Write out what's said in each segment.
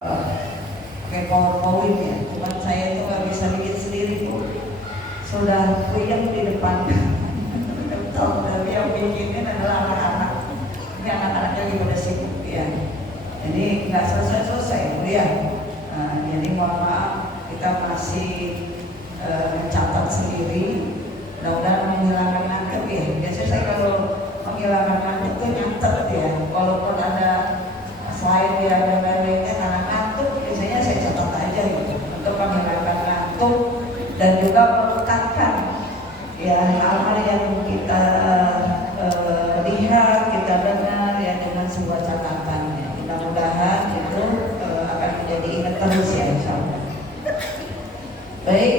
pakai PowerPoint ya, cuman saya itu nggak bisa bikin sendiri tuh, sudah puyeng di depan. Tapi yang bikinnya adalah anak-anak, ini anak-anaknya lagi pada sibuk ya, jadi nggak selesai-selesai ya. Jadi mohon maaf, kita masih mencatat sendiri, mudah-mudahan menghilangkan ngantuk ya. Biasanya saya kalau menghilangkan ngantuk itu nyatet ya, walaupun ada slide yang lain-lainnya karena ngantuk, biasanya saya catat aja gitu untuk menghilangkan ngantuk dan juga melekatkan ya hal-hal yang kita lihat, kita dengar ya dengan sebuah catatan ya. Mudah-mudahan itu akan menjadi ingat terus ya, insyaallah. Baik,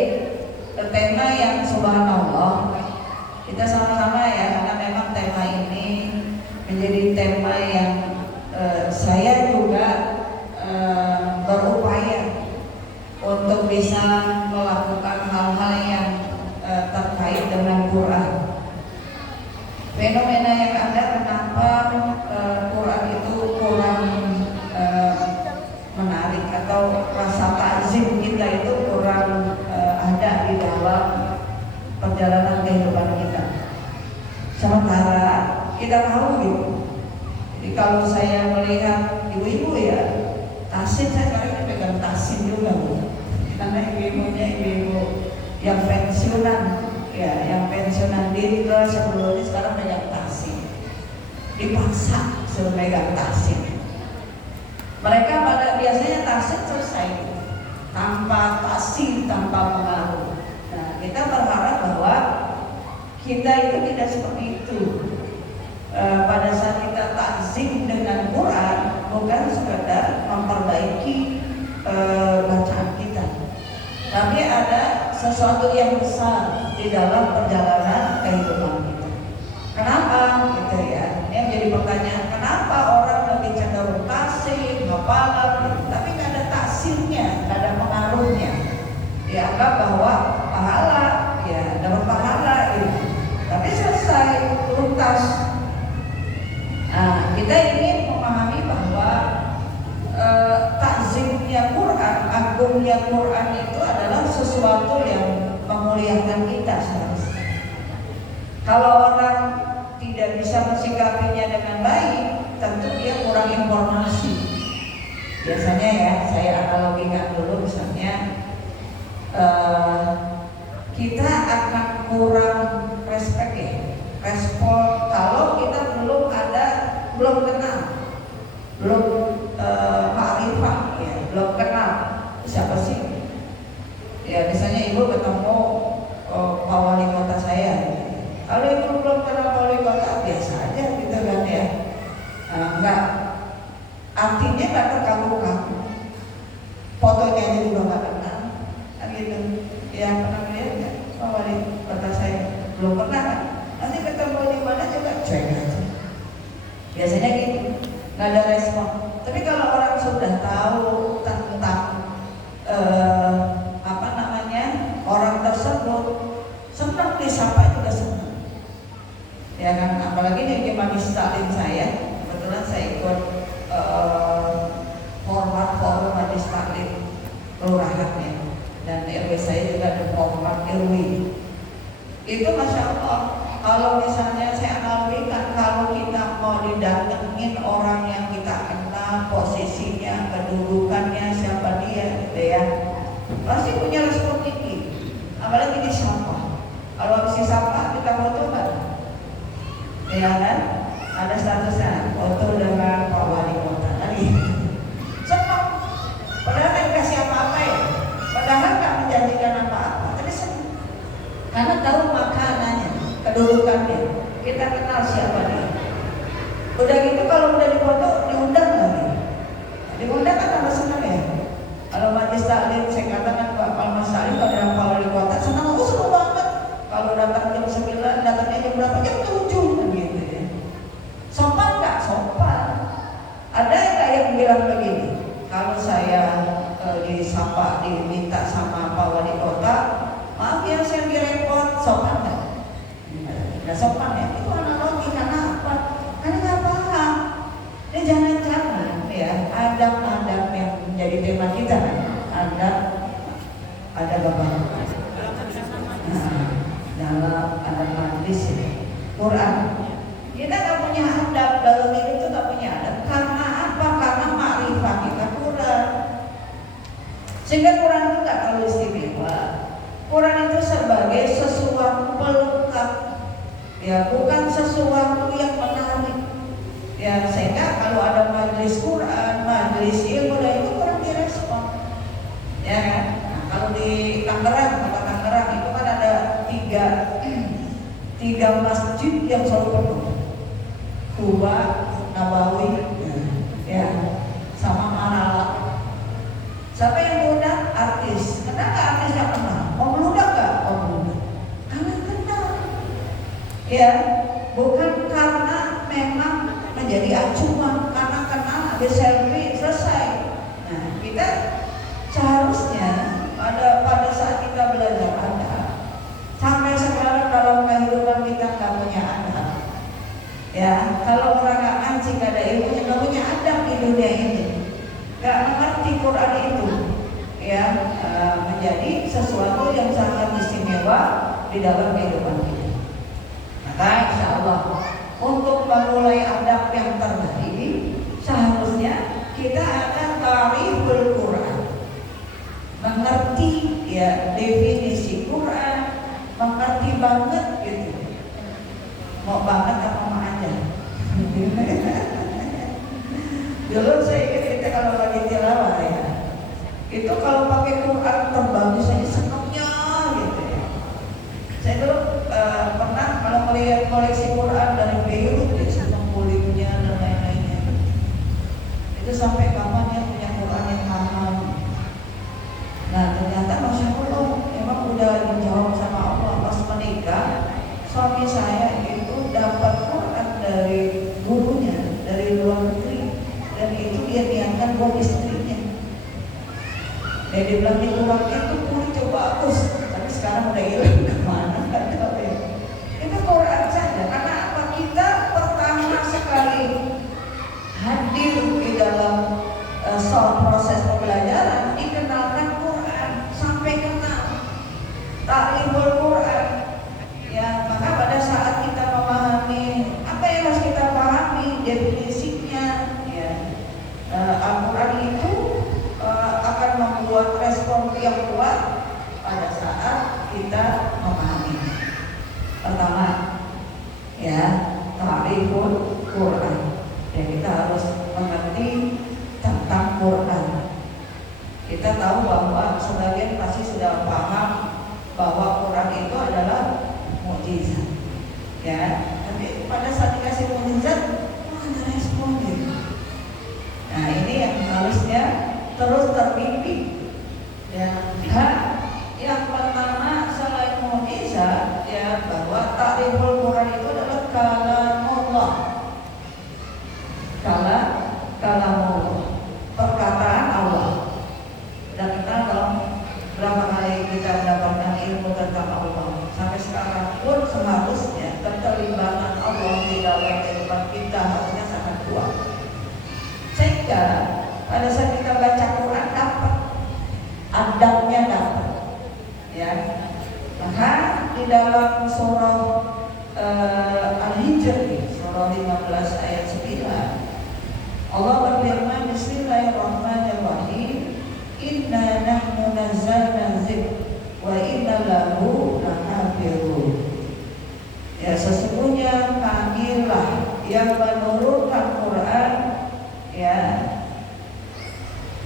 tema yang subhanallah kita sama-sama ya, karena memang tema ini menjadi tema yang saya juga berupaya untuk bisa melakukan hal-hal yang terkait dengan Quran. Fenomena yang ada, kenapa Quran itu kurang menarik atau rasa takzim kita itu kurang ada di dalam perjalanan kehidupan kita. Sementara kita tahu gitu. Jadi kalau saya melihat ibu-ibu ya, tasin, saya sekarang pegang tasin juga Bu. Karena ibu-ibunya ibu-ibu yang pensiunan ya, yang pensiunan diri ke sebelumnya sekarang pegang tasin, dipaksa suruh pegang tasin. Mereka pada biasanya tasin selesai tanpa tasin, tanpa pengaruh. Nah, kita berharap bahwa kita itu tidak seperti itu. Pada saat kita takzim dengan Quran, bukan sekadar memperbaiki bacaan kita, tapi ada sesuatu yang besar di dalam perjalanan kehidupan kita. Kenapa gitu ya? Ini yang jadi pertanyaan, kenapa orang lebih cenderung tasik, hafalan gitu, tapi nggak ada taksirnya, nggak ada pengaruhnya. Dianggap bahwa pahala, ya dapat pahala gitu, tapi selesai tuntas. Nah, kita ingin memahami bahwa takzimnya Quran, agungnya Quran itu adalah sesuatu yang memuliakan kita seharusnya. Kalau orang tidak bisa mensikapinya dengan baik, tentu dia kurang informasi. Biasanya ya, saya analogikan dulu misalnya, kita akan kurang respect ya, respon kalau kita belum kenal, belum ma'rifah ya, belum kenal siapa sih ya. Misalnya ibu ketemu Pak Wali Kota saya, kalau ibu belum kenal Pak Wali Kota, biasa aja gitu kan ya, enggak, artinya nggak terkaku-kaku, fotonya aja juga nggak kenal kan gitu ya. Pernah lihat nggak Pak Wali Kota saya? Belum pernah kan, nanti ketemu di mana juga cuek aja, biasanya gitu, nggak ada respon. Tapi kalau orang sudah tahu tentang orang tersebut, senang disapa juga senang ya kan. Apalagi di Majelis Taklim saya, kebetulan saya ikut format forum Majelis Taklim kelurahan ya, dan RW saya juga ada format RW. Itu Masya Allah, kalau misalnya saya analogikan, kalau kita mau didatengin orang yang kita kenal, posisinya, kedudukannya, siapa dia gitu ya, pasti punya respon tinggi. Apalagi disapa, kalau habis disapa kita foto kan ya kan, ada statusnya foto dengan Pak Wali Kota kan gitu. Senang, padahal nggak dikasih apa-apa ya, padahal nggak menjanjikan apa-apa, tapi senang karena tahu makanannya, kedudukannya, kita kenal siapa dia. Udah gitu kalau udah dipoto, diundang lagi, diundang kan tambah senang ya. Kalau Majelis Taklim, saya katakan Pak Mas Salim pada Pak Wali Kota senang, senang banget. Kalau datang jam 9, datangnya jam berapa? Jam 7 kan gitu ya. Sopan nggak? Sopan. Ada yang bilang begini, kalau saya disapa, diminta sama Pak Wali Kota, maaf ya saya direpot, sopan nggak? Nggak sopan ya. Itu analogi, karena apa? Karena nggak paham. Jangan-jangan ya adab-adab yang menjadi jadi tema kita kan, ada bapak. Nah, dalam ada majlis Quran. Kita nggak punya adab dalam hidup itu, nggak punya adab. Karena apa? Karena makrifat kita kurang. Sehingga Quran itu nggak terlalu istimewa. Quran itu sebagai sesuatu pelengkap, ya bukan sesuatu yang menarik. Ya sehingga kalau ada majelis Quran, majelis ilmu, dan itu kurang direspon. Ya kan? Nah, kalau di Tangerang, kota Tangerang itu kan ada tiga masjid yang selalu penuh. Kuba, Nabawi, ya, sama Marala. Siapa yang diundang? Artis. Kenapa artis yang kenal? Mau meludak nggak? Mau meludak. Karena kenal. Ya, bukan karena memang menjadi acuan, karena kenal ada selfie selesai. Nah, kita seharusnya pada saat kita belajar adab, sampai sekarang dalam kehidupan kita nggak punya adab. Ya, kalau orang nggak ngaji, nggak ada ilmunya, nggak punya adab di dunia ini, nggak mengerti Quran itu, ya menjadi sesuatu yang sangat istimewa di dalam kehidupan kita. Maka insya Allah untuk memulai adab yang terbaik, seharusnya kita akan ta'riful Quran, mengerti ya definisi Quran, mengerti banget gitu. Mau banget apa mau aja? Dulu saya ingat kita kalau lagi tilawah ya, itu kalau pakai Quran terbagus saya senangnya gitu ya. Saya dulu pernah kalau melihat koleksi Quran dari Beirut, ya senang kulitnya dan lain-lainnya. Itu sampai kapan ya punya Quran yang mahal. Nah ternyata Masya Allah memang udah dijawab sama Allah. Pas menikah, suami saya itu dapat Quran dari gurunya dari luar negeri, dan itu dia niatkan buat istrinya. Dan dia bilang itu Qurannya tuh kulitnya bagus, tapi sekarang udah hilang kemana? Nggak tahu ya. Itu Quran saja. Karena apa? Kita pertama sekali hadir di dalam proses pembelajaran, dikenalkan Quran sampai kenal ta'riful Quran. Ya, maka pada saat kita memahami apa yang harus kita pahami definisinya, ya Al-Quran itu akan membuat respon yang kuat pada saat kita memahami. Pertama, ya ta'riful Quran. Ya kita harus mengerti tentang Quran. Kita tahu bahwa sebagian pasti sudah paham bahwa Quran itu adalah mukjizat, ya. Tapi pada saat dikasih mukjizat, ada respon gitu. Nah ini yang harusnya terus terbimbing. Yang pertama selain mukjizat, ya bahwa ta'riful Quran itu adalah kalamullah. Kalamullah, perkataan Allah. Dan kita kalau berapa kali kita mendapatkan ilmu tentang Allah, sampai sekarang pun seharusnya keterlibatan Allah di dalam kehidupan kita harusnya sangat kuat. Sehingga pada saat kita baca Quran dapat adabnya, dapat, ya. Maka di dalam surah Al-Hijr, surah 15 ayat 9, Allah berfirman, Bismillahirrahmanirrahim, Inna nahnu nazzalna dzikra wa inna lahu lahafizun. Ya sesungguhnya kamilah yang menurunkan Quran, ya,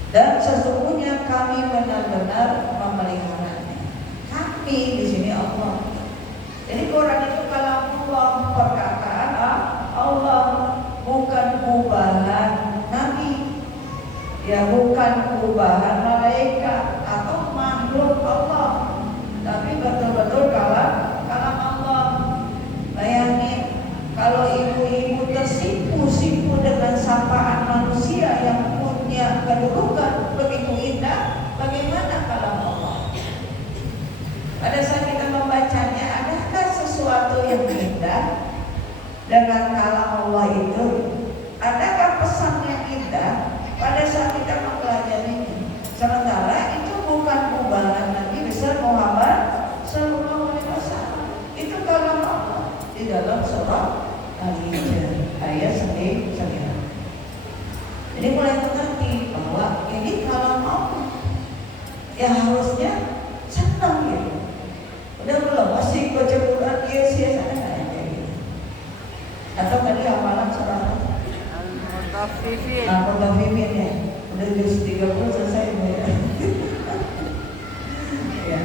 dan sesungguhnya kami benar-benar memeliharanya. Kami di sini Allah. Jadi Quran itu kalamullah, perkataan Allah, bukan ubahan nabi, ya bukan ubahan malaikat atau makhluk Allah, tapi betul-betul kalam Allah. Bayangin kalau ibu-ibu tersipu-sipu dengan sapaan manusia yang punya kedudukan begitu indah, bagaimana kalam Allah? Pada saat kita membacanya, adakah sesuatu yang indah dengan kalam Allah itu? Adakah pesan yang indah pada saat kita mempelajarinya? ya harusnya senang gitu. Udah belum masih baca Quran yes yes ada nggak yang kayak gitu? Atau tadi hafalan surah Al-Mutaffifin. Al-Mutaffifin ya, udah juz 30 selesai ya. Ya.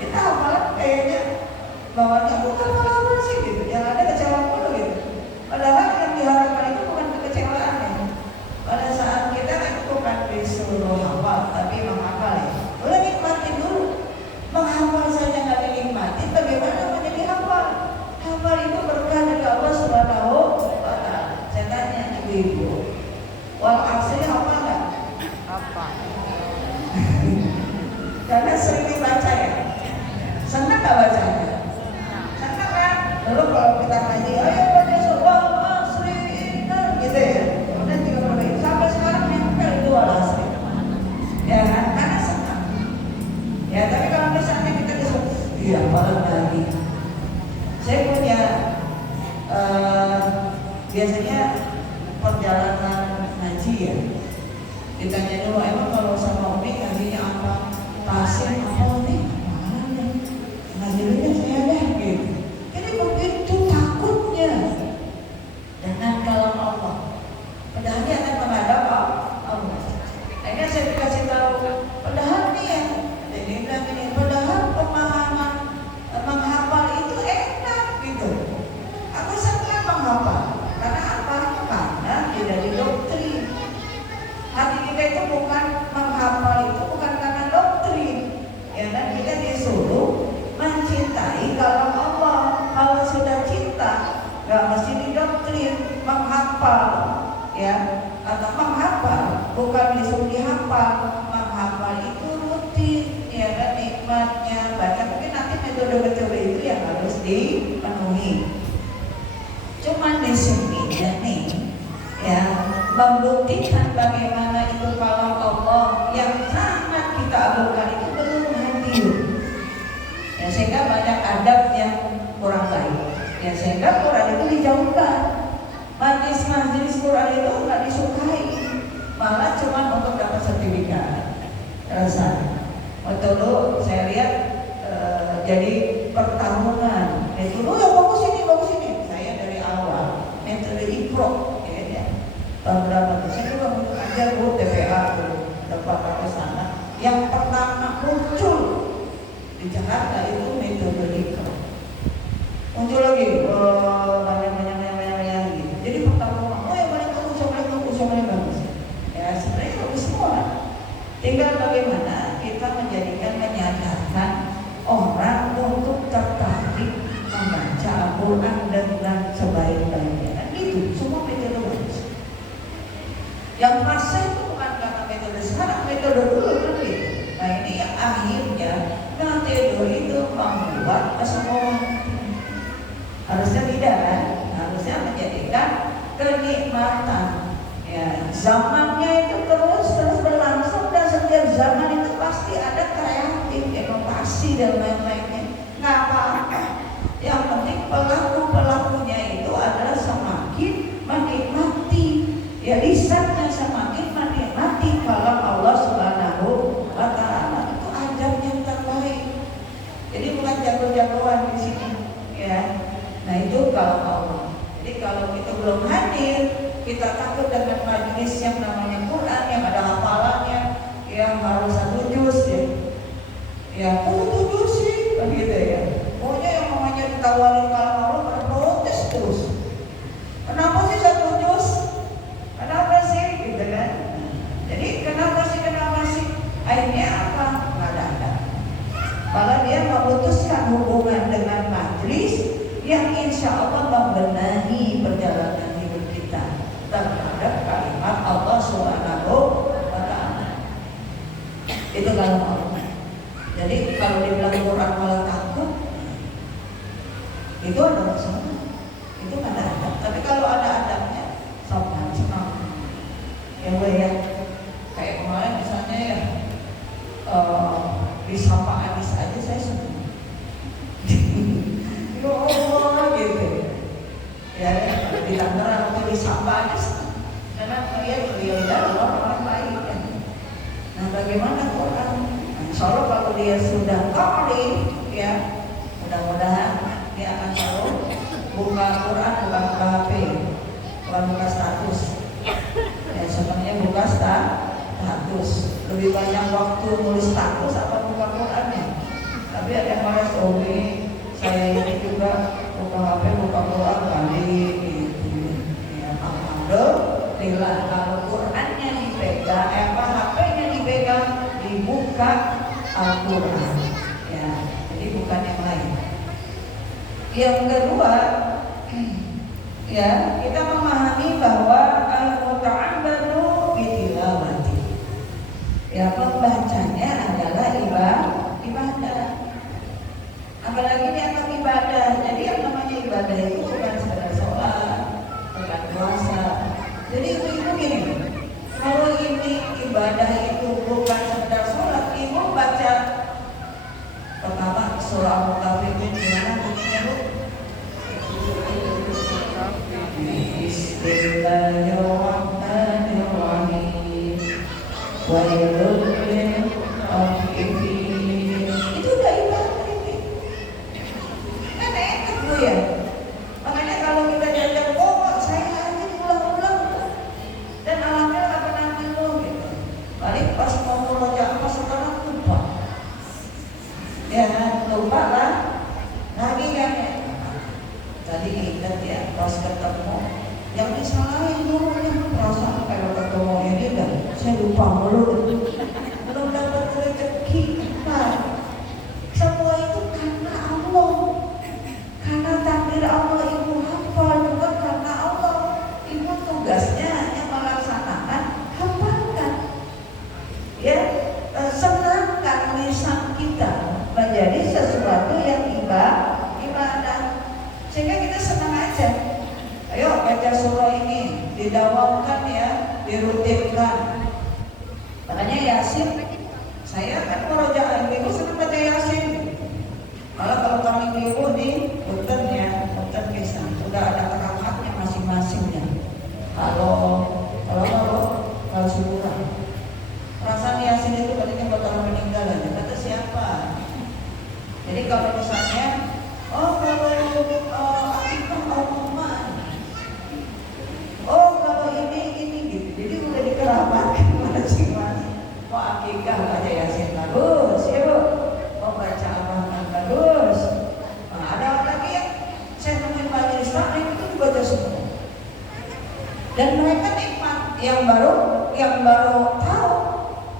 Kita hafalan kayaknya bawahnya bukan hafalan sih gitu, yang ada kecewa mulu gitu. Padahal yang diharapkan itu bukan kekecewaan ya. Pada saat kita kan bukan disuruh hafal, tapi menghafal ya. Boleh nikmatin dulu. Menghafal saja nggak dinikmati, bagaimana menjadi hafal? Hafal itu berkah dari Allah Subhanahu wa Ta'ala. Saya tanya ibu-ibu, wal asri hafal nggak? Apa? Karena sering dibaca ya. Senang nggak bacanya? Senang kan? Lalu kalau kita ngaji, ayo baca wal asri gitu ya. Kemudian juga mulai sampai sekarang nempel itu wal asri. Ya kan? Karena senang. Ya tapi kalau misalnya kita disuruh, iya hafalan lagi. Saya punya biasanya perjalanan ngaji ya. Ditanya dulu, emang kalau sama Umi ngajinya apa? Pasir apa nih? Mana nih? Ngajinya saya deh gitu. Jadi begitu takutnya dengan kalam Allah. Padahal dia akan menghadap Allah. Akhirnya saya dikasih tahu, padahal nih ya, dia bilang ini, padahal pemahaman menghafal itu enak gitu. Aku senang menghafal. Karena apa? Karena tidak didoktrin. Hati kita itu bukan menghafal itu bukan karena doktrin. Ya dan kita disuruh mencintai kalam Allah. Kalau sudah cinta, nggak mesti didoktrin, menghafal, ya. Atau menghafal bukan disuruh dihafal. Menghafal itu rutin, ya kan nikmatnya baca. Mungkin nanti metode-metode itu yang harus dipenuhi. Cuman di sini nih, ya membuktikan bagaimana itu kalam Allah yang sangat kita agungkan itu belum hadir. Ya sehingga banyak adab yang kurang baik. Ya sehingga Quran itu dijauhkan. Majelis Quran itu nggak disukai, malah cuma untuk dapat sertifikat. Rasanya. Waktu dulu saya lihat jadi pertarungan. Itu ya bagus ini. Saya dari awal metode Iqra, ya. Tahun berapa tuh? Saya juga mengajar TPA dapat ke sana. Yang pertama muncul di Jakarta itu metode Iqra. Muncul lagi banyak gitu. Jadi pertama, oh yang paling bagus. Ya sebenarnya bagus semua. Tinggal bagaimana kita menyadarkan orang untuk tertarik membaca Al-Quran dengan sebaik-baiknya. Dan itu semua metode bagus. Yang fase itu bukan karena metode sekarang, metode dulu kan gitu. Nah ini yang akhirnya metode itu membuat kesombongan. Harusnya tidak kan? Harusnya menjadikan kenikmatan. Ya, zamannya itu terus berlangsung dan setiap zaman itu pasti ada kreatif, inovasi dan lain-lainnya. Nggak apa-apa. Yang penting pelakunya itu adalah semakin menikmati. Ya lisannya semakin menikmati kalam Allah Subhanahu wa Ta'ala. Itu adab yang terbaik. Jadi bukan jago-jagoan di sini. Ya. Nah itu kalam Allah. Jadi kalau kita belum hadir, kita takut dengan majelis yang namanya Quran yang ada hafalannya, yang harus 1 juz ya. Ya, kok 1 juz sih? Begitu ya. Pokoknya yang namanya ditawarin kalam Allah pada protes terus. Kenapa sih 1 juz? Kenapa sih? Gitu kan? Jadi kenapa sih? Akhirnya apa? Nggak ada. Malah dia memutuskan hubungan dengan majelis yang insya Allah membenahi perjalanan hidup kita terhadap kalimat Allah Subhanahu wa Ta'ala. Itu kalau mau. Jadi kalau dibilang Quran malah takut, itu ada masalah. Itu nggak ada adab. Tapi kalau ada adabnya, sopan, senang. Ya, kayak kemarin misalnya ya disapa Anis aja saya senang. Oh gitu ya, di Tangerang waktu disapa aja karena beliau adalah orang baik kan. Nah bagaimana Quran? Insya Allah kalau dia sudah qari, ya mudah-mudahan dia akan selalu buka Quran, bukan buka HP, bukan buka status. Ya sebenarnya buka status. Lebih banyak waktu nulis status apa buka Qurannya. Tapi ada yang merasa, oh ini saya ini juga buka HP, buka Quran kali gitu. Ya alhamdulillah kalau Qurannya dipegang, HP-nya dipegang, dibuka Al-Quran. Ya, jadi bukan yang lain. Yang kedua, ya kita memahami bahwa al-muta'abbadu bitilawati. Ya pembacanya adalah ibadah. Apalagi dianggap ibadah. Jadi yang namanya ibadah itu bukan sekedar sholat, bukan puasa. Jadi ibu gini, kalau ini ibadah itu bukan sekedar sholat, ibu baca pertama surah Al-Mutaffifin gimana bunyinya bu? Bismillahirrahmanirrahim. Wailul lil mutaffifin. Itu udah ibadah ini. Kan enak bu ya. Makanya kalau kita diajak saya aja diulang-ulang dan alhamdulillah gak pernah ngeluh gitu. Balik pas mau murojaah apa sekarang lupa. Ya lupa lah. Lagi kan tadi ingat ya pas ketemu yang disalahin dulu perasaan kalau ketemu ini udah saya lupa mulu belum dapat rezeki. Nah, semua itu karena Allah, karena takdir Allah. Ibu hafal juga karena Allah. Ibu tugasnya hanya melaksanakan, hafalkan ya, senangkan lisan kita menjadi sesuatu yang ibadah, sehingga kita senang aja. Ayo baca surah ini, didawamkan ya, dirutinkan. Makanya Yasin, saya kan murojaah ibu senang baca Yasin. Malah kalau kami ibu di punten ya, punten bisa sudah ada rakaatnya masing-masingnya. Kalau subuhan, perasaan Yasin itu katanya buat orang meninggal aja. Kata siapa? Jadi kalau misalnya, kalau akikah Al-Quran, kalau ini gitu. Jadi udah dikeramatkan masing-masing. Mau akikah baca Yasin bagus, ya bu. Mau baca Al-Rahman bagus. Nah, ada lagi yang saya nemuin majelis taklim itu dibaca semua. Dan mereka nikmat. Yang baru tahu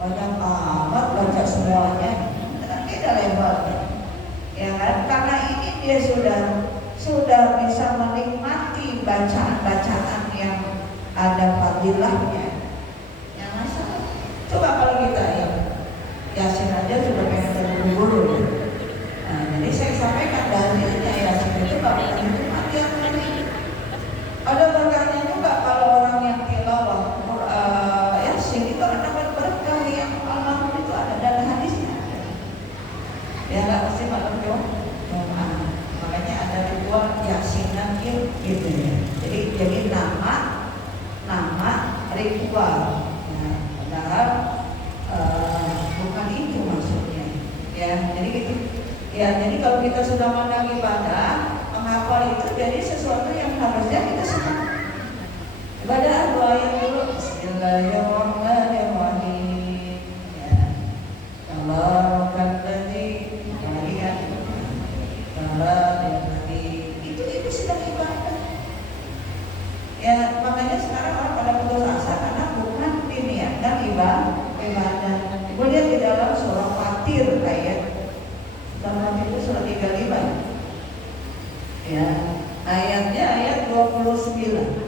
banyak amat baca semuanya. Kan beda levelnya. Ya kan? Karena ini dia sudah bisa menikmati bacaan-bacaan yang ada fadilahnya. Yang masalah. Coba kalau kita yang Yasin aja sudah pengen terburu-buru. Nah, jadi saya sampaikan dalilnya Yasin itu gak boleh dinikmati yang ini. Ada berkahnya juga kalau orang yang tilawah Yasin itu ada berkah yang almarhum itu ada dalam hadisnya. Ya nggak mesti malam doa. Makanya ada ritual Yasinan gitu ya. Jadi nama ritual. Nah, padahal bukan itu maksudnya. Ya, jadi gitu. Ya, jadi kalau kita sudah mandang ibadah, menghafal itu jadi sesuatu yang harusnya kita senang. Ibadah doa yang dulu. Bismillahirrahmanirrahim. Ya. Alhamdulillah. Itu sedang ibadah. Ya makanya sekarang orang pada putus asa karena bukan diniatkan ibadah. Ibu lihat di dalam surah Fatir surah itu surah 35. Ya, ayatnya ayat 29.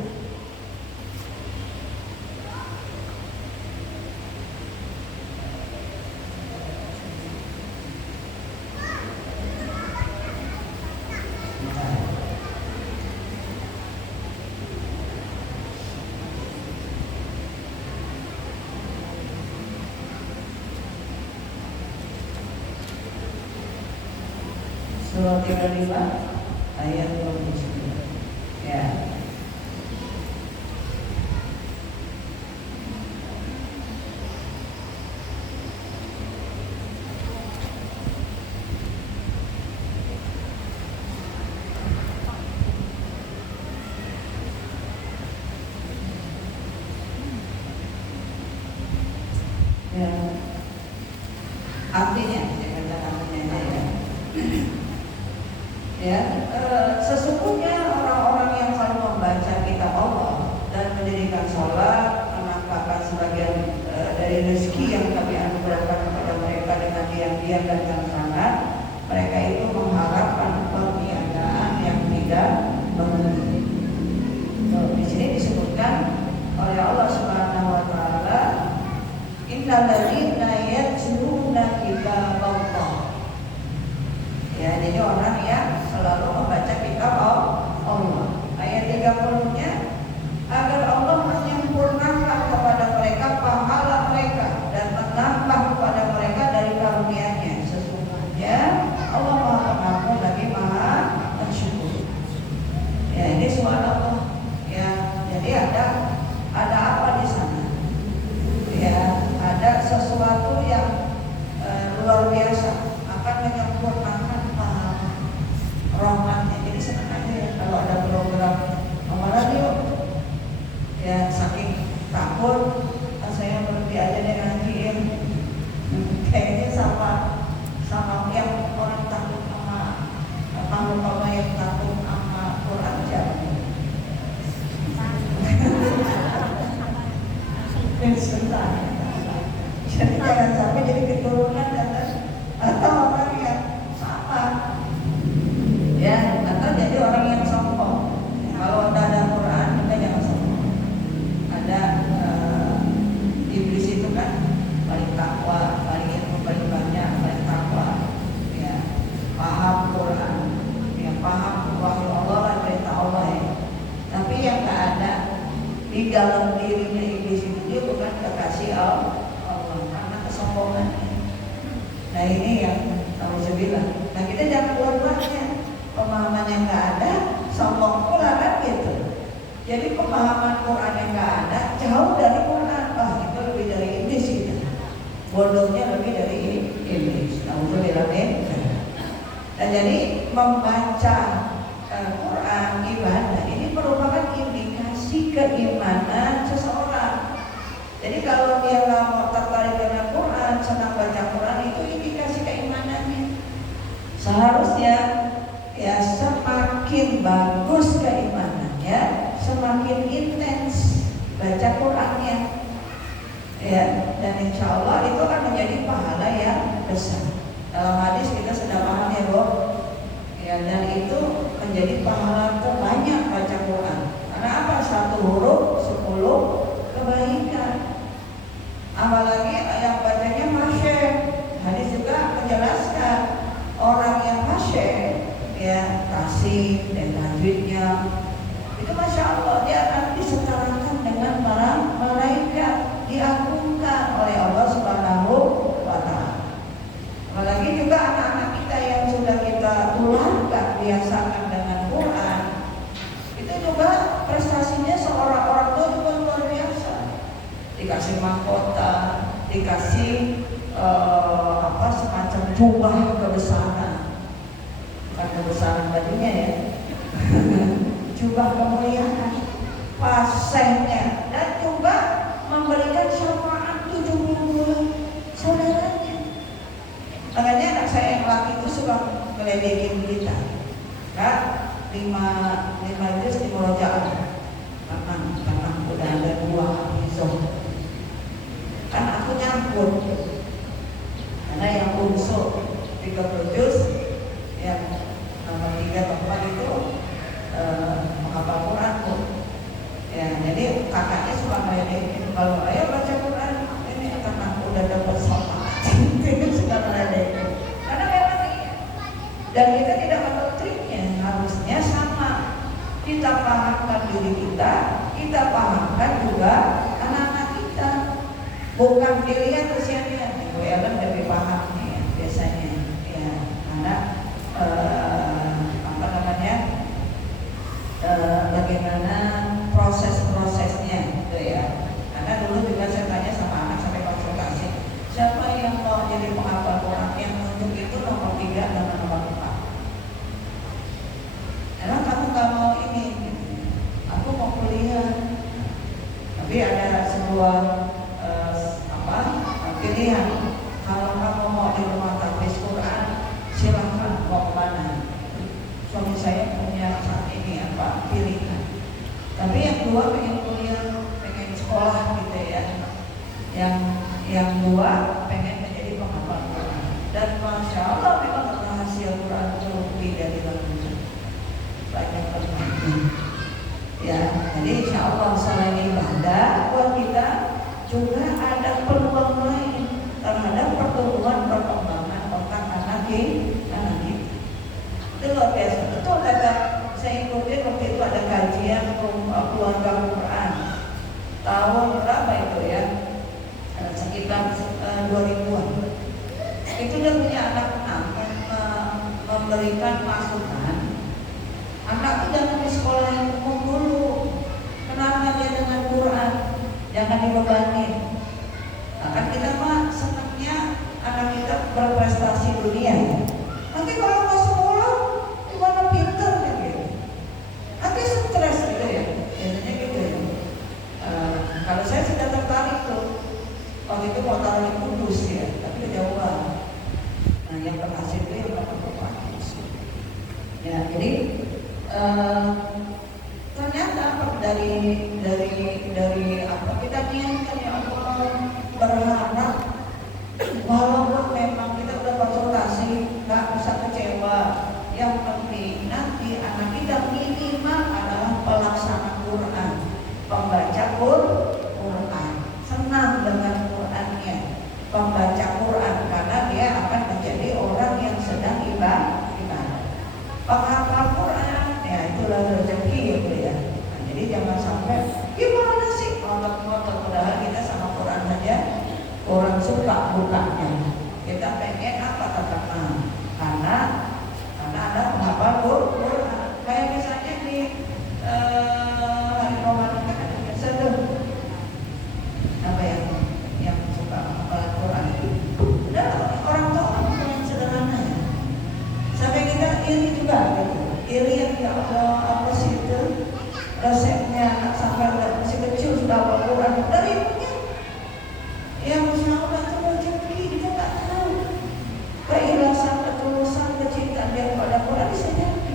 Surah 35 ayat 29. Ya. Artinya, saya baca artinya ya. Ya, sesungguhnya orang-orang yang selalu membaca kitab Allah dan mendirikan sholat, menafkahkan sebagian dari rezeki yang kami anugerahkan kepada mereka dengan diam-diam dan terang-terangan, mereka itu mengharapkan perniagaan yang tidak menentu. Di sini disebutkan oleh Allah Subhanahu wa taala, innal ladzina yatluna kitaballah. Ya, jadi orang yang selalu membaca kitab Allah. Ayat 30-nya, agar Allah menyempurnakan kepada mereka pahala mereka dan menambah kepada mereka dari karunia-Nya. Sesungguhnya Allah Maha Pengampun lagi Maha Pensyukur. Ya, ini suara Allah. Ya, jadi ada apa di sana? Ya, ada sesuatu yang luar biasa akan menyempurnakan rahmatnya. Jadi senang aja ya kalau ada program amalan yuk. Ya, saking takut saya berhenti aja deh ngajiin. Kayaknya sama yang orang takut sama makhluk yang takut sama Quran jauh. Jadi jangan sampai jadi keturunan atau orang yang sama. Ya, atau jadi orang yang sombong. Kalau ada Quran, kita jangan sombong. Ada iblis itu kan paling takwa, paling ilmu, paling banyak, paling takwa. Ya, paham Quran, ya paham wahyu Allah dan perintah Allah ya. Tapi yang tak ada di dalam dirinya iblis itu, dia bukan kekasih Allah karena kesombongannya. Nah ini yang harus bilang. Nah kita jangan keluar-keluarnya. Pemahaman yang nggak ada, sombong pula kan gitu. Jadi pemahaman Quran yang nggak ada, jauh dari Quran. Wah itu lebih dari iblis gitu. Bodohnya lebih dari iblis. Nah untuk bilangin. Nah jadi membaca Quran ibadah ini merupakan indikasi keimanan seseorang. Jadi kalau dia nggak tertarik dengan Quran, senang baca Quran, itu indikasi keimanannya. Seharusnya ya semakin bagus keimanannya, semakin intens baca Qurannya. Ya, dan insya Allah itu akan menjadi pahala yang besar. Dalam hadis kita sudah paham ya, Bu. Ya, dan itu menjadi pahala terbanyak baca Quran. Karena apa? 1 huruf 10 kebaikan. Apalagi yang bacanya masyhur. Hadis juga menjelaskan orang yang masyhur, ya kasih dan tajwidnya itu masya Allah dia akan disetarakan dengan para malaikat, diagungkan oleh Allah Subhanahu wa taala. Apalagi juga anak-anak kita yang sudah kita tularkan, biasakan dengan Quran, itu juga prestasinya seorang orang tua juga luar biasa. Dikasih mahkota, dikasih semacam jubah kebesaran. Bukan kebesaran bajunya ya. Jubah kemuliaan, pasenya, dan juga memberikan syafaat 70 saudaranya. Makanya anak saya yang laki itu suka ngeledekin kita. Kak, 5 juz di murojaah. Karena udah ada 2 hafizah. Kan aku nyampur. Karena yang unsur 30 juz, yang nomor 3 atau 4 itu menghafal Quran pun. Ya, jadi kakaknya suka ngeledekin kalau ayo baca Quran, ini karena aku udah dapat syafaat. Itu suka ngeledekin. Karena memang iya. Dan kita tidak tahu triknya, harusnya sama. Kita pahamkan diri kita pahamkan juga anak-anak kita. Bukan dilihat usianya. Ibu Ellen lebih paham nih ya, biasanya. Ya, karena bagaimana proses-prosesnya gitu ya. Karena dulu juga saya tanya sama anak sampai konsultasi, siapa yang mau jadi penghafal Quran, yang menunjuk itu nomor 3 dan nomor 4. Emang kamu gak mau ini? Aku mau kuliah. Tapi ada sebuah pilihan, Kalau kamu mau di rumah tahfiz Quran, silahkan mau kemana. Suami saya punya saat ini pilihan. Tapi yang dua pengen kuliah, pengen sekolah gitu ya. Yang dua pengen menjadi penghafal Quran. Dan masya Allah memang rahasia Quran itu lebih dari lagunya. Banyak bermakna. Ya, jadi insya Allah selain ibadah buat kita juga ada peluang lain terhadap pertumbuhan perkembangan otak anak kita. Itu luar biasa. Betul kata saya ikutin waktu itu ada kajian keluarga Quran tahun berapa itu ya, sekitar 2000-an. Itu dia punya anak memberikan masukan. Anak itu jangan di sekolah yang umum dulu, kenalkan dia dengan Quran, jangan dibebani. Nah, kan kita mah senangnya anak kita berprestasi dunia. Nanti kalau ke sekolah, gimana pinter gitu. Nanti stres gitu ya, biasanya gitu ya. Kalau saya sudah tertarik tuh, waktu itu mau taruh di Kudus ya, tapi kejauhan. Nah, yang berhasil itu yang bermanfaat. Ya, jadi ternyata dari apa kita niatkan ya Allah, berharap walaupun memang kita udah konsultasi nggak bisa kecewa, yang penting nanti anak kita minimal adalah pelaksana Quran, pembaca Quran, senang dengan Qurannya, pembaca Quran karena dia akan menjadi orang yang sedang ibadah, penghafal Quran ya itulah rezeki gitu ya. Nah, jadi jangan sampai gimana sih ngotot-ngotot, padahal kita sama Quran saja orang suka bukanya. Kita pengen apa katakan karena ada penghafal Quran. Kayak misalnya di hari Ramadan kita biasa tuh apa yang suka menghafal Quran. Ada orang tua yang sederhana ya. Sampai kita iri juga gitu. Iri yang ya Allah apa sih itu resepnya anak sampai masih kecil sudah hafal Quran dari ibunya. Ya masya Allah itu rezeki, kita nggak tahu. Keikhlasan, ketulusan, kecintaan dia kepada Quran bisa jadi.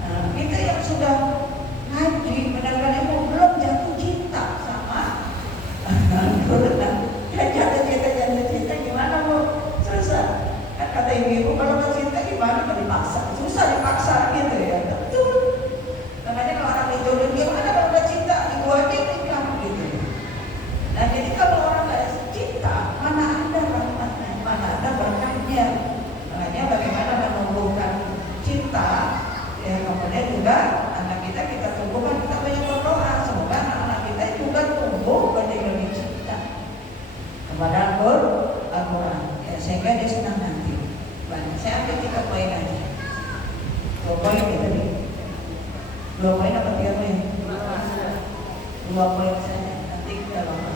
Nah, kita yang sudah ngaji benar-benar ilmu belum jatuh cinta sama Quran. Jatuh cinta gimana bu? Susah. Kan kata ibu kalau nggak cinta gimana? Mau dipaksa, susah dipaksa gitu ya. Betul. Makanya kalau orang dijodohin gimana kalau udah cinta dibuatin nikah gitu. Nah jadi kalau orang nggak cinta, mana ada rahmatnya, mana ada berkahnya. Makanya bagaimana menumbuhkan cinta, ya kemudian juga anak kita tumbuhkan, kita banyak berdoa semoga anak-anak kita juga tumbuh menjadi cinta kepada Al-Quran, ya, sehingga dia senang nanti. Banyak. Saya ambil 3 poin aja. 2 poin itu nih. 2 poin apa 3 poin? 2 poin saja. Nanti kita lama.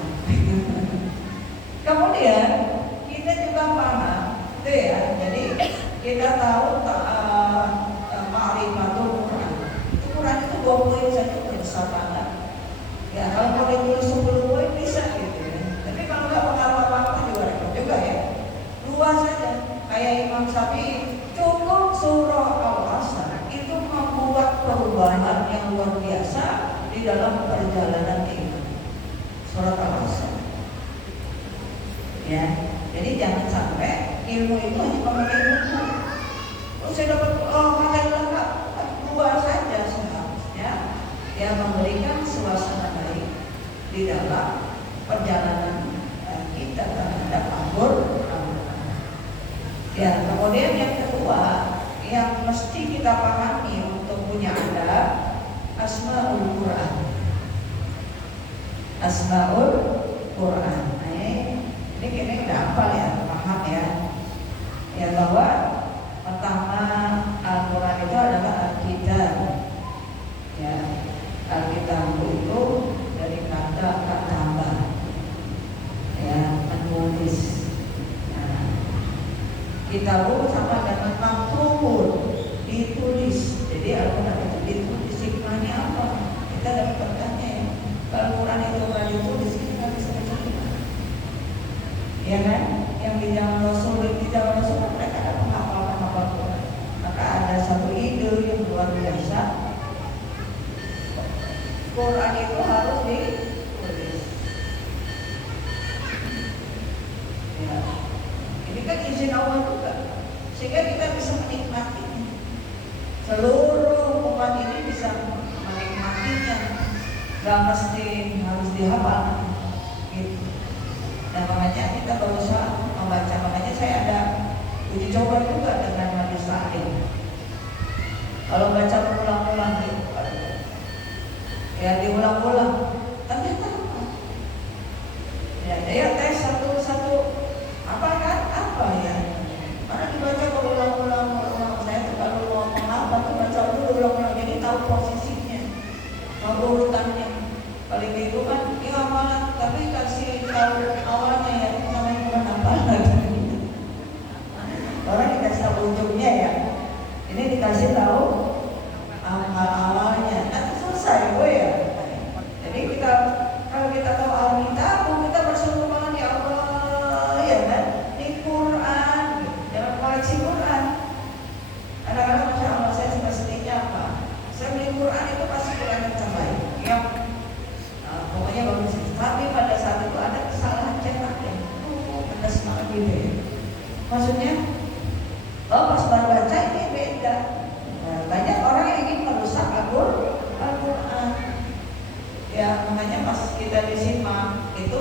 Kemudian kita juga paham, itu ya. Jadi kita tahu ma'rifatul Quran. Quran itu 2 poin saja besar banget. Ya kalau mau ditulis 10 poin bisa gitu ya. Tapi kalau nggak apa-apa juga repot juga ya. 2 saja. Kayak Imam Syafi'i, cukup surah Al-Asr itu membuat perubahan yang luar biasa di dalam perjalanan iman. Surat Al-Asr. Ya, jadi jangan sampai ilmu itu hanya memakai buku. Saya dapat materi lengkap, 2 saja seharusnya yang memberikan suasana baik di dalam perjalanan kita terhadap Al-Quran. Ya, kemudian yang kedua yang mesti kita pahami untuk punya adab, Asmaul Quran. Asmaul Quran. Nah, ini kita udah hafal ya, paham ya. Ya bahwa pertama Al-Quran itu adalah Alkitab. Ya, Alkitab itu dari kata kataba. Ya, menulis. Kitab sama dengan maktubun, ditulis. Jadi Al-Quran itu ditulis, hikmahnya apa? Kita dapat bertanya ya. Kalau Al-Quran itu nggak ditulis, kita nggak bisa baca. Ya kan? Yang di zaman Rasul mereka ada penghafal Quran. Maka ada satu ide yang luar biasa. Quran itu harus ditulis. Ya. Ini kan izin Allah juga, sehingga kita bisa menikmatinya. Seluruh umat ini bisa menikmatinya. Gak mesti harus dihafal. Gitu. Nah makanya kita berusaha membaca. Makanya saya ada uji coba juga dengan hadis sahih. Kalau baca berulang-ulang gitu, ya diulang-ulang, ternyata apa? Ya dia tes satu-satu, apa kan? Apa ya? Karena dibaca berulang-ulang. Saya tuh kalau mau apa tuh baca dulu berulang-ulang, jadi tahu posisinya, tahu urutannya. Paling itu kan ya amalan, tapi kasih tahu awalnya ya, namanya bukan apa lagi. Orang dikasih tahu ujungnya ya. Ini dikasih tahu awalnya, nanti selesai gue ya. Jadi kalau kita tahu Alkitab, kita bersyukur banget ya Allah, ya kan? Di Quran, jangan koleksi Quran. Kadang-kadang masya Allah saya semestinya apa? Saya beli Quran itu pasti Quran yang terbaik, yang pokoknya bagus. Tapi pada saat itu ada kesalahan cetaknya. Pedas banget gitu ya. Maksudnya, pas baru baca ini beda. Nah, banyak orang yang ingin merusak Al-Quran. Ya makanya pas kita disimak itu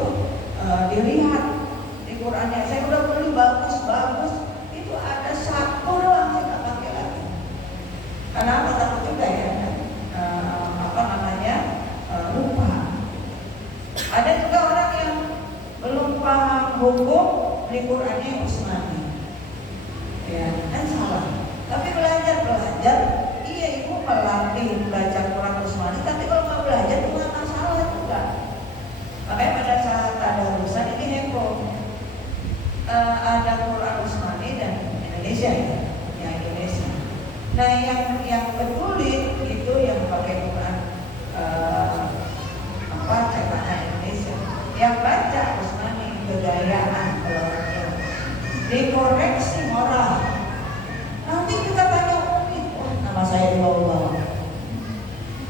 dilihat di Qurannya. Saya udah beli bagus, itu ada satu doang saya nggak pakai lagi. Karena apa, takut juga ya, lupa. Ada juga orang yang belum paham hukum di Qurannya Utsmani. Ya, kan salah. Tapi belajar, iya ibu melatih baca Quran Utsmani, tapi kalau nggak belajar itu nggak masalah juga. Makanya pada saat tadarusan ini heboh. Ada Quran Utsmani dan Indonesia ya Indonesia. Nah yang peduli itu yang pakai Quran cetakan Indonesia. Yang baca Utsmani kegayaan kalau dikoreksi moral. Nanti kita tanya nama saya dibawa-bawa.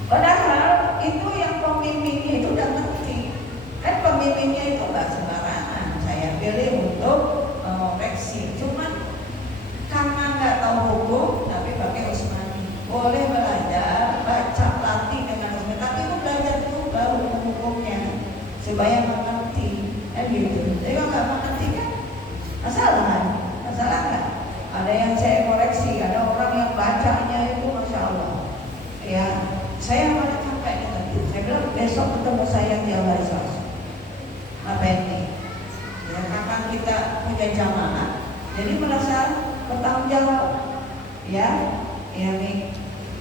Padahal itu yang pemimpinnya itu udah ngerti. Kan pemimpinnya itu nggak sembarangan. Saya pilih untuk koreksi. Cuman karena nggak tahu hukum, tapi pakai Utsmani. Boleh belajar, baca, latih dengan Utsmani. Tapi itu belajar dulu baru hukumnya supaya mengerti. Gitu. Jadi kalau nggak mengerti kan masalah kan? Ada yang saya koreksi, ada orang yang bacanya itu masya Allah. Ya, saya malah sampai tadi. Saya bilang besok ketemu saya di hari Selasa. Apa ini? Ya, kapan kita punya jamaah? Jadi merasa bertanggung jawab. Ya nih.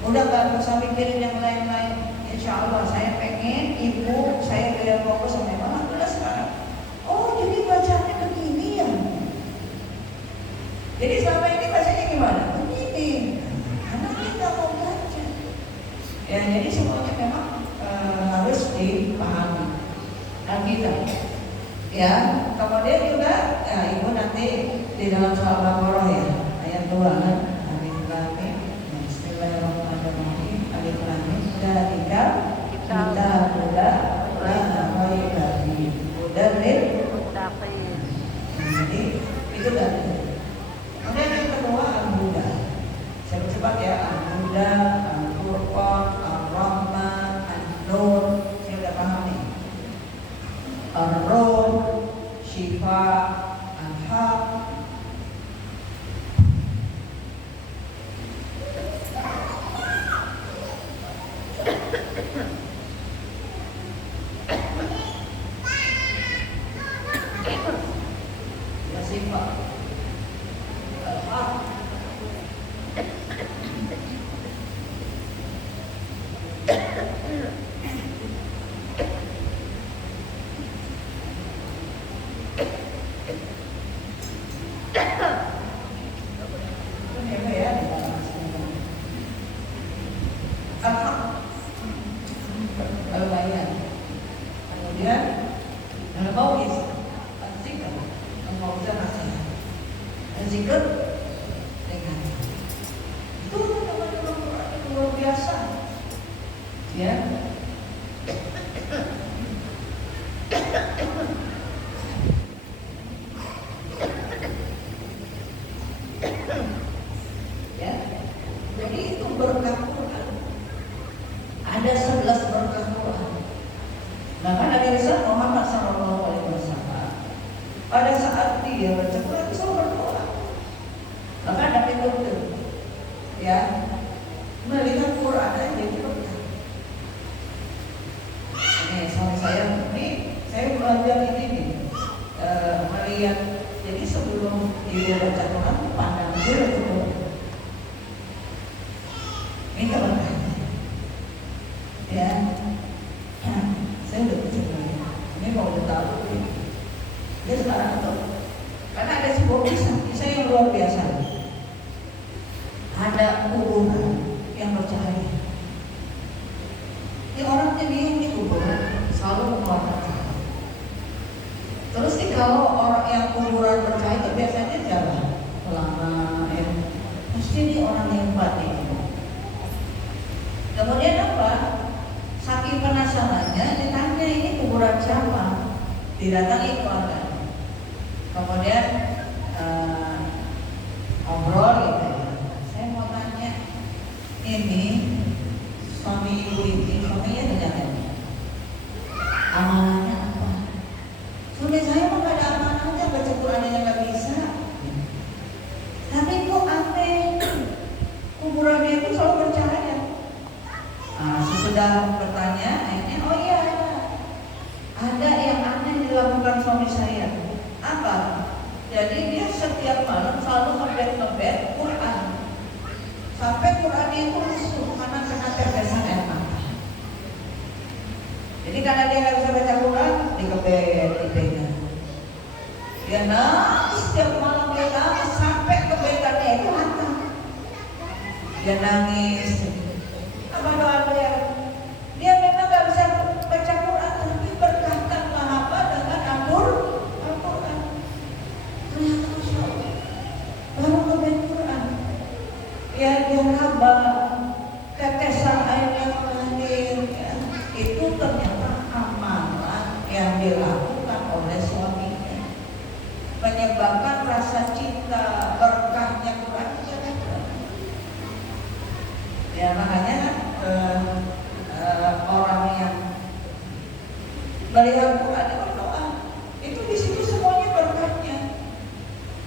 Udah nggak usah mikirin yang lain-lain. Insya Allah saya pengen ibu saya biar fokus sama mama. Sekarang. Oh jadi bacanya begini ya. Jadi selama ini bacanya gimana? Begini. Karena kita mau baca. Ya jadi semuanya memang harus dipahami. Kita. Ya kemudian juga ya, ibu nanti di dalam surah Al-Baqarah ya ayat 2 kan. Bismillahirrahmanirrahim. Alif Lam Mim. Dzalika kitabullah la raiba fihi hudan lil muttaqin. Jadi itu kan. Kemudian yang kedua Al-Huda. Saya cepat ya, Al-Huda, Al-Furqan, Ar-Rahman, An-Nur. Saya udah paham nih. Ar-Ruh, Syifa, Al-Haq. Ya Syifa. Al-Haq. Kemudian al-Mau'izah, al-Zikr, al-Mau'izah nasihat. Berzikir dengan itu teman-teman Quran yang luar biasa, ya. Ya, jadi itu berkah Quran. Ada 11 berkah Quran. Maka Nabi besar Muhammad SAW pada saat dia baca Quran itu selalu berdoa. Maka Nabi itu ya melihat Quran aja itu berkah. Ini sama saya belajar ini nih melihat. Jadi sebelum dia baca Quran pandang dulu itu. Ini berkah. Ya, saya udah coba. Ini mau udah tahu dia sekarang tahu. Karena ada sebuah kisah yang luar biasa. Ada kuburan yang bercahaya. Ini orangnya bingung di kuburan selalu mengeluarkan cahaya. Terus nih kalau orang yang kuburan bercahaya itu biasanya jalan lama ya. Pasti ini orang yang hebat nih. Kemudian apa? Saking penasarannya ditanya ini kuburan siapa? Didatangi keluarga. Kemudian ngobrol gitu ya. Saya mau tanya, ini suami ibu ini, suaminya dengan amanahnya apa? Suami saya mah gak ada amanahnya, baca Quran aja gak bisa. Tapi kok aneh, kuburannya itu selalu bercahaya. Sesudah bertanya, akhirnya oh iya ada yang aneh dilakukan suami saya. Apa? Jadi dia setiap malam selalu ngebet Quran sampai Qurannya itu rusuh karena kena tetesan air mata. Jadi karena dia nggak bisa baca Quran, dikebet, dipegang. Dia nangis setiap malam, dia nangis sampai kebetannya itu hantam. Dia nangis. Apa doa dia? Dia memang nggak bisa baca Quran, tapi berkatkanlah apa dengan Al-Quran. Ternyata Masya Allah, baru ngebet Quran. Ya dia raba, tetesan air yang mengalir, ya. Itu ternyata amalan yang dilakukan oleh suaminya, menyebabkan rasa cinta berkahnya Quran. Ya makanya orang yang melihat Quran itu berdoa, itu di situ semuanya berkahnya.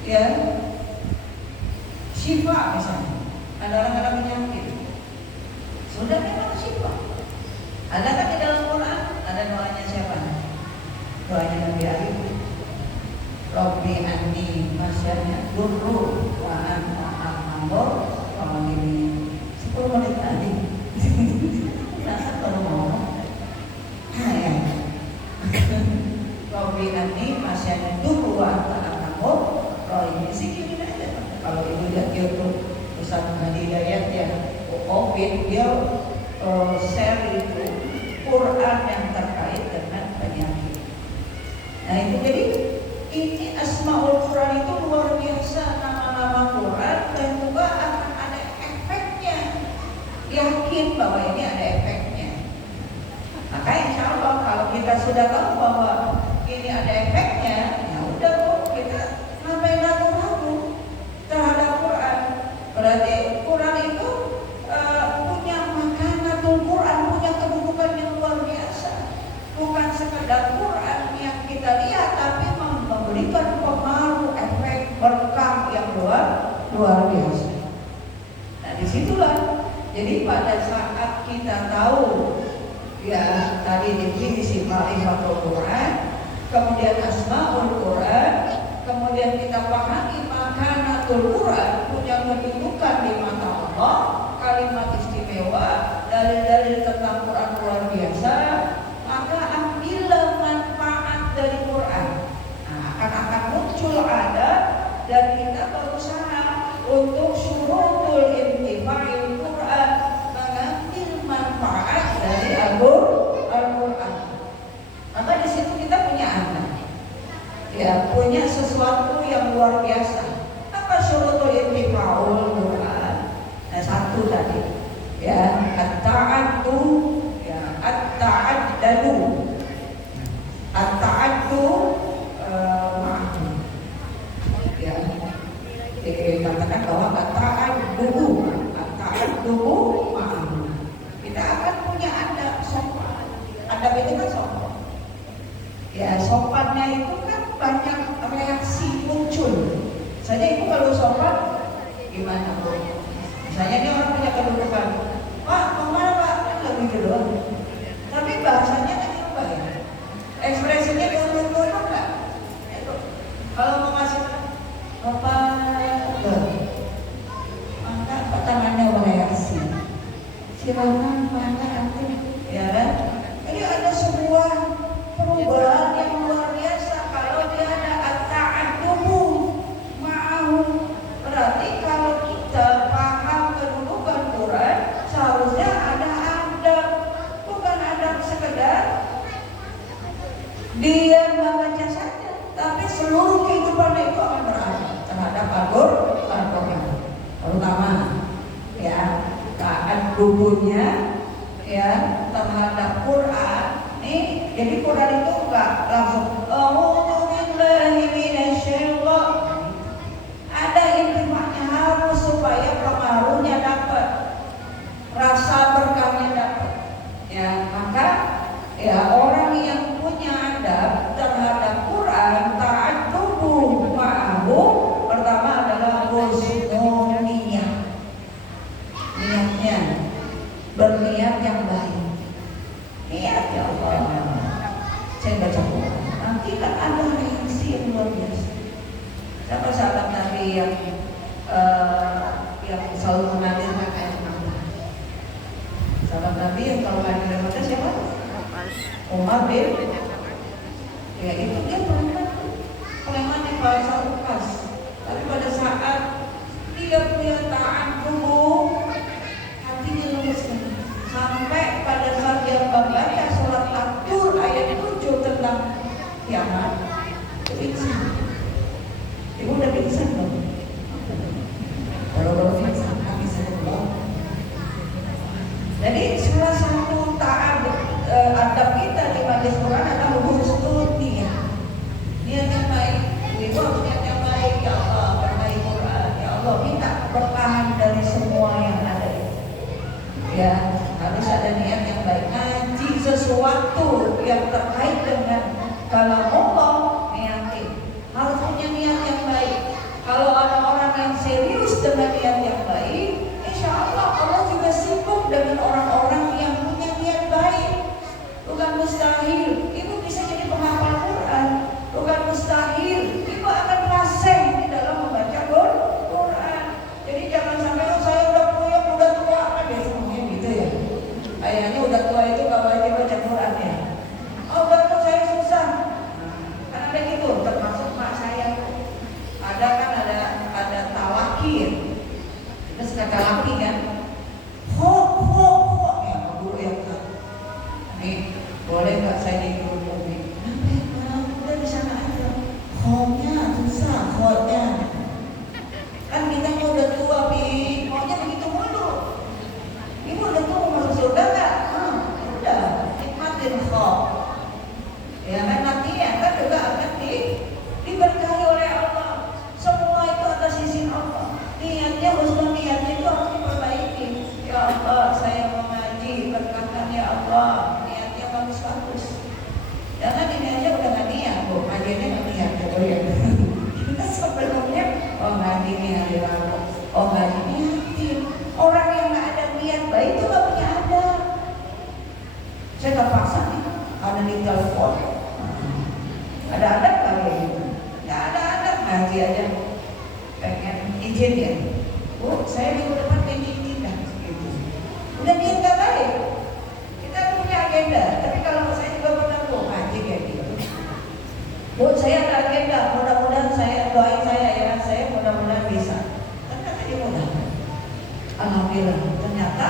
Ya, syifa misalnya, ada orang ada penyakit, sudah memang syifa. Ada kan di dalam Quran, ada doanya siapa? Doanya Nabi Ayub. Rabbi anni masyanya durru wa anta arhamur rahimin. 10 menit tadi. Nah, kalau ngomong ya. Rabbi anni masyanya durru wa anta arhamur rahimin. Sikirin aja. Kalau ibu lihat YouTube Ustaz Hidayat ya, COVID dia share itu Quran yang terkait dengan penyakit. Nah itu jadi ini Asmaul Quran itu luar biasa, nama-nama Quran dan juga akan ada efeknya. Yakin bahwa ini ada efeknya. Maka insya Allah kalau kita sudah tahu bahwa ini ada efeknya, ya udah kok kita ngapain ragu-ragu terhadap Quran. Berarti Quran itu punya makanatul Quran, punya kedudukan yang luar biasa. Bukan sekedar Quran yang kita lihat, tapi memberikan pengaruh, efek, berkah yang luar biasa. Nah disitulah. Jadi pada saat kita tahu ya tadi definisi ma'rifatul Quran, kemudian asmaul Quran, kemudian kita pahami makanatul Quran punya kedudukan di mata Allah, kalimat istimewa, dalil-dalil tentang Quran luar biasa, maka ambillah manfaat dari Quran. Nah, akan muncul ada dan kita berusaha untuk syurutul intifa'il Quran, mengambil manfaat dari Al-Quran. Maka di situ kita punya anak, ya punya sesuatu yang luar biasa. Apa Apa syurutul intifaul Quran? Nah, satu tadi ya, at-ta'addu ya, at-ta'addalu. At-ta'addu ma'ahu. Ya. Dikatakan bahwa at-ta'addu ma'ahu. Kita akan punya adab sopan. Adab itu kan sopan. Ya, sopannya itu kan banyak reaksi muncul. Saja ibu kalau sopan gimana bu? Misalnya ini orang punya kedudukan, Pak, kemana Pak? Kan nggak gitu doang. Tapi bahasanya kan apa ya? Ekspresinya diurut-urut nggak? Kalau mau ngasih apa? Maka apa tangannya bereaksi. Silakan mana antum, ya kan? Jadi ada sebuah perubahan yang luar biasa kalau dia ada at-ta'addubu ma'ahu. Berarti kalau kita paham kedudukan Quran, seharusnya ada adab, bukan adab sekedar dia membaca saja, tapi seluruh kehidupan itu akan beradab terhadap Al-Quran, terutama ya ta'addubunya ya terhadap Quran. Nih, jadi Quran itu enggak langsung a'udzu billahi minasyaitonir. Ada intimanya, harus supaya pengaruhnya dapat, rasa berkahnya dapat. Ya, maka ya orang yang punya adab terhadap Quran, ta'addubu ma'ahu, pertama adalah husnul niyah. Niatnya berniat yang baik. Niat ya Allah, saya baca Quran, nanti kan ada reaksi yang luar biasa. Siapa sahabat Nabi yang selalu menghadirkan air mata? Sahabat Nabi yang kalau hadir air mata siapa? Umar bin. Ya itu dia preman yang bahasa ukas. Tapi pada saat dia punya ta'addubu, hatinya lulus sampai pada saat dia membaca surat At-Tur ayat 7 tentang kiamat, pingsan. Ibu udah pingsan belum? Kalau pingsan, kami sebelum. Jadi salah satu adab kita di majelis Quran adalah husnul niyah. Niat yang baik. Ibu harus niat yang baik. Ya Allah, berkahi Quran. Ya Allah, minta bertahan dari semua yang ada. Ya, harus ada niat yang baik. Ngaji sesuatu yang terkait dengan kalam Allah, niatin. Harus punya niat yang baik. Kalau ada orang yang serius dengan niat yang baik, insya Allah Allah juga sibuk dengan orang-orang yang punya niat baik. Bukan mustahil ibu bisa jadi penghafal Quran. Bukan mustahil ibu akan fasih di dalam membaca Quran. Jadi jangan sampai saya udah puyeng, udah tua, kan biasanya gitu ya. Kayaknya udah tua itu gak wajib baca Quran ya. Oh udah tua saya susah. Kan ada gitu, termasuk mak saya. Ada kan ada tawaki ya. Kita suka tawaki kan. Ho ya guru yang tak. Nih boleh nggak saya jadi guru mumi? Kenapa? Udah di sana aja. Ho-nya susah, ho-nya. Kan kita udah tua bi, maunya begitu mulu. Ibu udah tua mau masuk surga nggak? Udah, nikmatin ho. Ya kan nanti ya kan juga akan diberkahi oleh Allah. Semua itu atas izin Allah. Niatnya husnul niatnya itu harus diperbaiki. Ya Allah, saya mau ngaji, berkahkan ya Allah. Niatnya bagus-bagus. Jangan ini aja udah nggak niat, bu. Ngajinya nggak niat, gitu ya. Kita sebelumnya, oh ngaji ini hari Rabu, oh ngaji niatin. Orang yang nggak ada niat baik itu nggak punya adab. Saya terpaksa nih, ada di telepon. Ada adab kali ya? Nggak ada adab, ngaji aja. Pengen izin ya, bu, saya minggu depan pengen izin dah. Gitu. Udah niat nggak baik. Kita punya agenda, tapi kalau saya juga pernah bu ngaji kayak gitu. Bu, saya ada agenda, mudah-mudahan saya doain saya ya, saya mudah-mudahan bisa. Ternyata dia mudah. Alhamdulillah, ternyata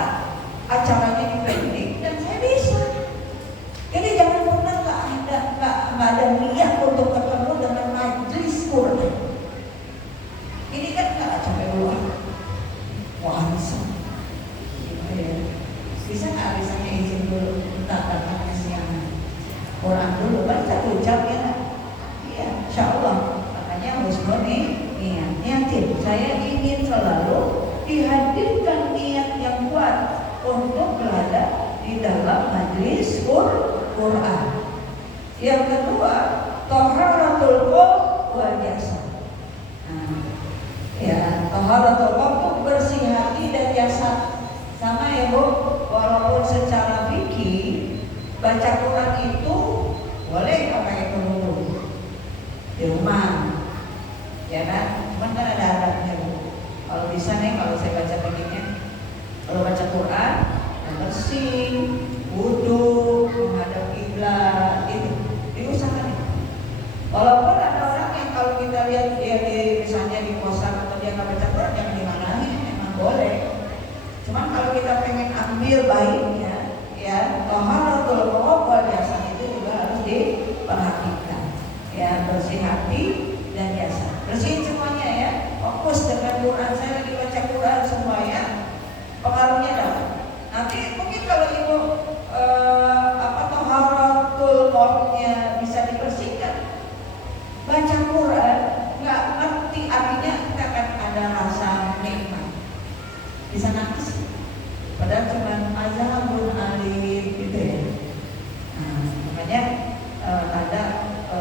acaranya dipending dan saya bisa. Jadi jangan pernah nggak ada niat untuk ketemu dengan majelis Quran. Ini kan capek dulu. Wah, bisa. Bisa nggak misalnya izin dulu minta datangnya siang Quran dulu kan 1 jam ya. Iya, insya Allah. Makanya Husnul niatin. Saya ingin selalu dihadirkan niat yang kuat untuk berada di dalam majlis Quran. Yang kedua, taharatul qalb wal jasad. Ya, taharatul qalb itu bersih hati dan jasad. Sama ya Bu, walaupun secara fikih baca Quran itu boleh pakai kerudung di rumah, ya kan? Cuman kan ada adabnya Bu. Kalau bisa nih, kalau saya baca begini, kalau baca Quran bersih, wudhu, menghadap kiblat, itu diusahakan. Walaupun ada orang yang kalau kita lihat dia misalnya di kosan atau dia nggak baca Quran, jangan dimarahi, memang boleh. Cuman kalau kita pengen ambil baiknya, ya taharatul qalb wal jasad itu juga harus diperhatikan. Ya, bersih hati dan jasad. Bersihin semuanya ya. Fokus dengan Quran. Saya lagi baca Quran semuanya. Pengaruhnya dapat. Nanti mungkin kalau ibu taharatul qalbnya bisa dibersihkan, baca Quran nggak ngerti artinya, kita akan ada rasa nikmat. Bisa nangis. Padahal cuma azabun alim gitu ya. Makanya ada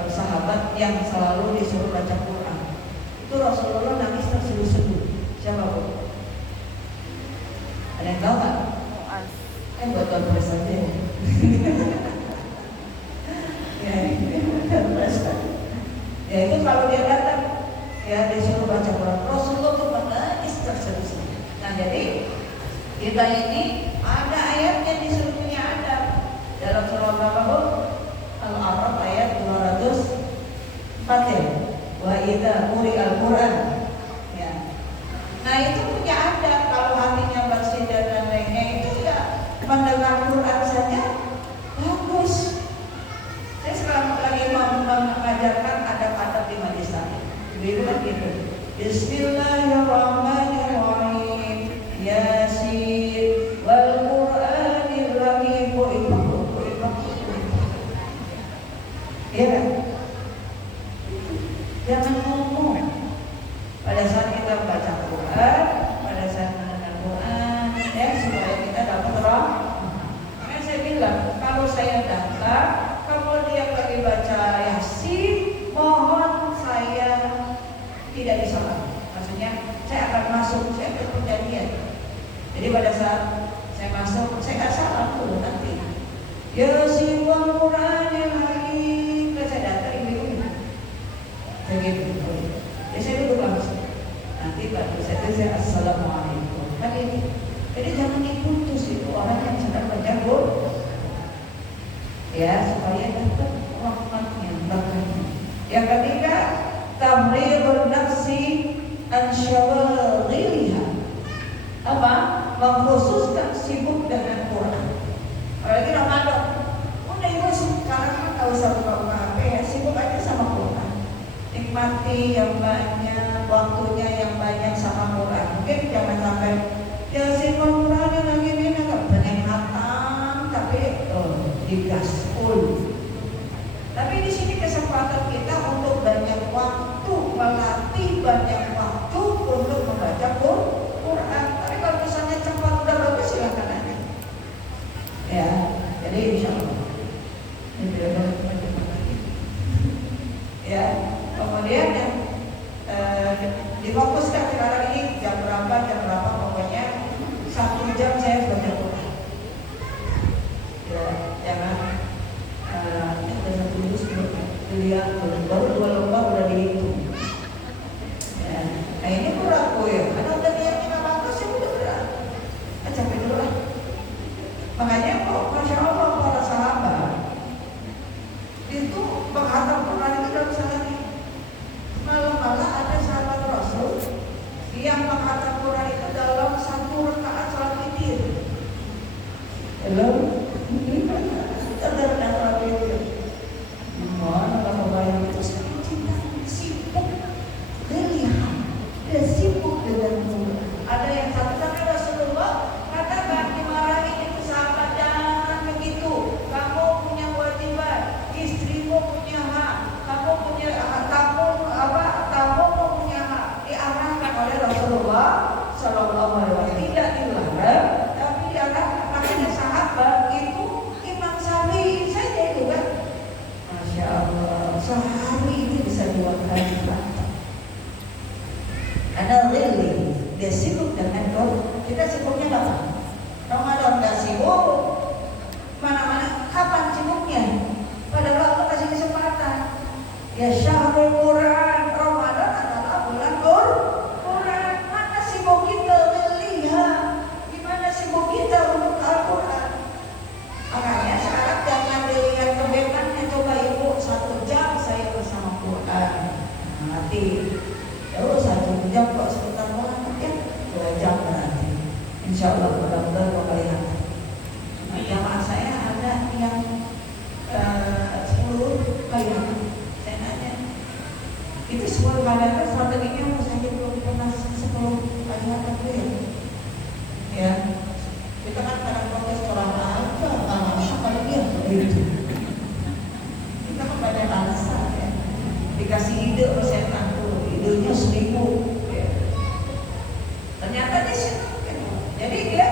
sahabat yang selalu disuruh baca Quran. Itu Rasulullah nangis terseduh-seduh. Siapa Bu? Ada yang tahu nggak? Buat Tuhan saja. Ya itu kalau dia datang, ya disuruh baca Quran. Rasulullah tuh menangis terseduh-seduh. Nah jadi kita ini ada ayatnya disuruh punya adab. Dalam surah berapa Bu? Al-A'raf ayat 204 ya. Wa idza quri'al Quran. Ya. Nah itu punya adab. Kalau hatinya bersih dan lain-lainnya itu ya mendengar Quran saja bagus. Saya sekarang lagi mengajarkan adab-adab di majelis taklim. Itu kan gitu. Bismillahirrahmanirrahim. Yasin wal Qur'anil hakim. Ya kan? Jangan ngomong pada saat kita baca Quran, pada saat mendengar Quran, ya supaya kita dapat rahmat. Makanya saya bilang, kalau saya datang, kemudian lagi baca Yasin, mohon saya tidak disalah. Maksudnya saya akan masuk, saya berperjanjian. Jadi pada saat saya masuk, saya nggak salah dulu nanti. Yasin wal Qur'anil hakim. Kalau saya datang ibu, saya gitu. Ya saya duduk langsung. Nanti baru saya assalamualaikum. Kan ini. Jadi jangan diputus itu orang yang sedang baca Quran. Ya supaya dapat rahmatnya, berkahnya. Yang ketiga, tamrirun nafsi an syawaghiliha. Apa? Mengkhususkan sibuk dengan Quran. Apalagi Ramadan. Udah ibu sekarang kan nggak usah buka-buka HP ya, sibuk aja sama Quran. Nikmati yang banyak, waktunya yang banyak sama Quran. Mungkin jangan sampai ya si Quran yang lagi ini nggak banyak hatam, tapi digas full. Tapi di sini kesempatan kita untuk banyak waktu melatih, banyak waktu untuk membaca Quran. Tapi kalau misalnya cepat udah bagus silakan aja. Ya, jadi insya Allah. Ya, kemudian yang difokuskan sekarang ini jam berapa pokoknya 1 jam saya baca Quran. Ya, jangan ini udah 1 juz dilihat baru 2 lembar udah dihitung. Ya, nah ini kurang ya, karena udah niatnya nggak bagus ya udah berat. Capek dulu lah. Makanya kok masya Allah para sahabat itu menghafal Quran itu dalam sehari. Malah ada sahabat Rasul yang menghafal Quran itu dalam 1 rakaat salat witir. Hello, ada salat witir. Mana kalau bayang itu saking cinta, sibuk, lihat, dia sibuk dengan Ada really dia sibuk dengan doa. Kita sibuknya apa? Ramadan nggak sibuk, mana-mana. Kapan sibuknya? Pada waktu kasih kesempatan. Ya syahrul Quran, Ramadan adalah bulan Quran. Mana sibuk kita melihat? Gimana sibuk kita untuk Al-Quran? Makanya sekarang jangan dilihat kebebasannya. Coba ibu 1 jam saya bersama Quran. Nanti jauh 1 jam kok sebentar banget ya. 2 jam berarti. Insya Allah mudah-mudahan bakal lihat. Nah, jamaah saya ada yang 10 kalian. Saya nanya, itu 10 kalian strateginya apa saja belum pernah 10 kalian itu ya? Ya, kita kan kadang protes orang aja, masa kalau dia begitu. Kita kan banyak alasan ya. Dikasih ide oleh setan tuh, idenya 1000. Ya. Ternyata dia senang. Jadi dia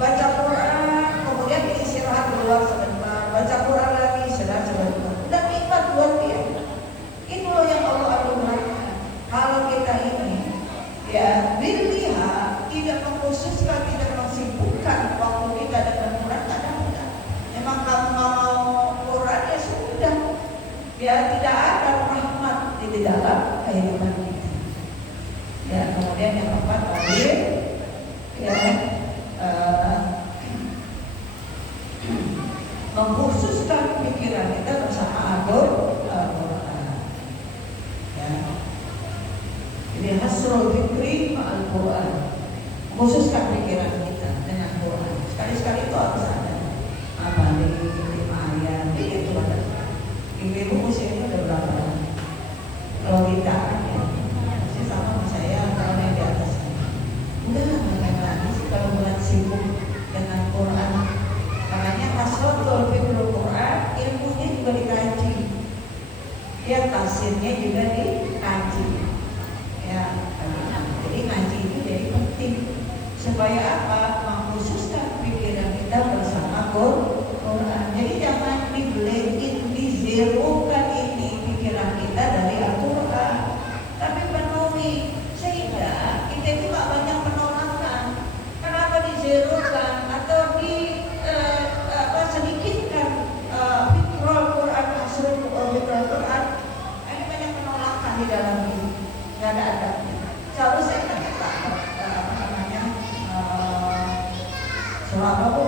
baca Quran, kemudian dia istirahat keluar sebentar, baca Quran lagi, istirahat sebentar. Udah nikmat buat dia. Ini loh yang Allah anugerahkan. Kalau kita ini ya dilihat tidak mengkhususkan, tidak mensibukkan waktu kita dengan Quran, kadang-kadang memang kamu mau Quran ya sudah, ya tidak ada rahmat di dalam kehidupan kita. Ya kemudian yang keempat tadi ya mengkhususkan pikiran kita bersama Al-Quran. Ya. Jadi hasrul fikri Al-Quran, khususkan pikiran kita dengan Quran. Sekali-sekali itu harus ada apa di 5 ayat itu ada. Ibu usianya udah berapa? Kalau kita ya, masih sama saya tahun yang di atas. Udah nggak lagi sih kalau bulan sibuk dengan Quran. Makanya hasrul fikri Quran, ilmunya juga dikaji. Ya tafsirnya juga dikaji. Ya, jadi ngaji itu jadi penting supaya apa? Mengkhususkan pikiran kita bersama Quran. Jadi jangan dibeliin, dizerokan ini pikiran kita dari Al-Quran, tapi penuhi sehingga kita itu gak banyak penolakan. Kenapa dizerokan atau sedikitkan fikrul Quran, asrul Quran? Ini banyak penolakan di dalam ini. Nggak ada adabnya. Selalu saya kata surah apa?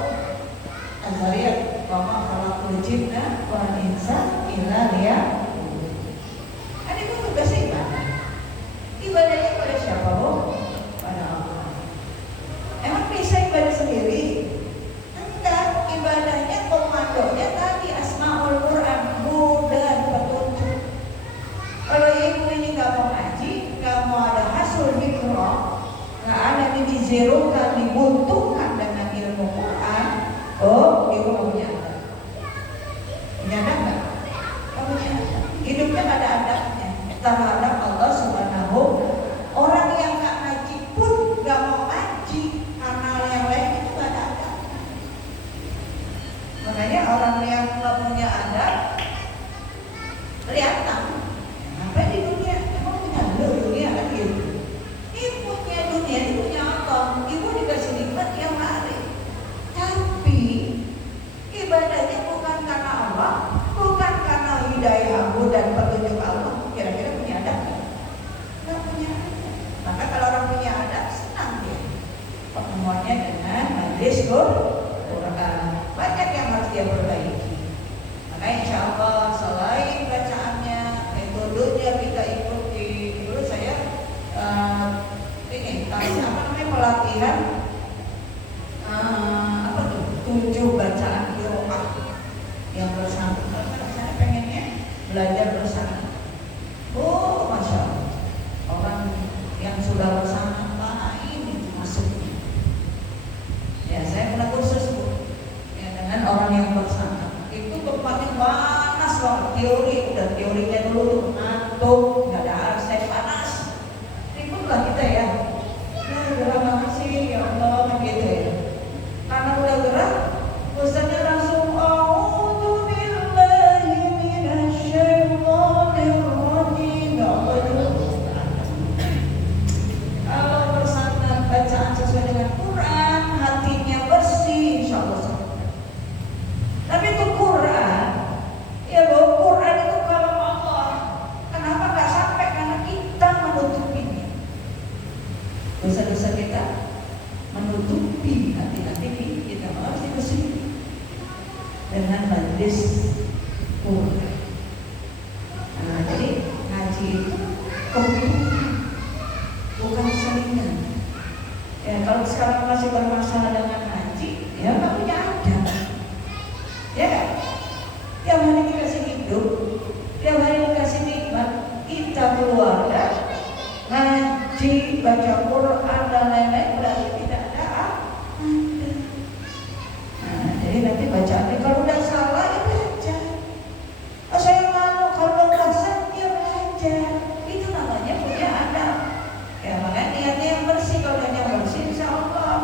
Az-Zariyat, wa ma khalaqul jinna wal insa illa liya'budun. Ini itu tugas ibadah. Ibadahnya pada siapa, Bu? Pada Allah. Emang bisa ibadah sendiri? Enggak, ibadahnya komandonya tadi Asmaul Quran, mudah petunjuk. Kalau ibu ini nggak mau ngaji, nggak mau ada hasil fikra, nggak ada dizerokan, dibuntukan dengan ilmu Quran, oh ibu nggak punya adab. Punya adab nggak? Nggak punya adab. Hidupnya nggak ada adabnya terhadap Allah Subhanahu. Orang yang nggak ngaji pun nggak mau ngaji karena yang lain itu nggak ada adab. Makanya orang yang nggak punya adab kelihatan. Apa di dunia? Emang punya dunia kan gitu. Ibunya dunia itu punya Allah. Ibu dikasih nikmat yang lain. Tapi ibadahnya bukan karena Allah, bukan karena hidayah aku dan petunjuk Allah. Kira-kira punya adab? Nggak punya adab. Maka kalau orang punya adab senang dia pertemuannya dengan majelis Quran. Banyak yang harus dia perbaiki. Maka insya Allah selain bacaannya, metodenya kita ikuti. Dulu saya ini kasih apa namanya pelatihan apa tuh 7 bacaan qiraah yang bersama. Karena saya pengennya belajar bersama. Oh masya Allah, orang yang sudah bersama lain itu masuknya. Ya saya pernah kursus Bu, ya, dengan orang yang bersama. Itu tempatnya panas banget, teori dan teorinya dulu tuh ngantuk, nggak ada saya panas. Ributlah kita ya. Ya gerah banget sih ya Allah gitu ya. Karena udah gerah, ustaznya langsung a'udzu billahi minasyaitonir rajim. Ya Allah itu dengan majelis Quran. Nah, jadi ngaji itu kebutuhan, bukan selingan. Ya, kalau sekarang masih bermasalah dengan ngaji, ya nggak punya adab. Ya kan? Tiap hari dikasih hidup, tiap hari dikasih nikmat, kita keluarga ngaji, baca Quran dan lain-lain, berarti tidak ada adab. Nah, jadi nanti bacaannya kalau udah salah ya belajar. Oh, saya malu kalau udah puasa ya belajar. Itu namanya punya adab. Ya makanya niatnya yang bersih. Kalau niatnya bersih, insya Allah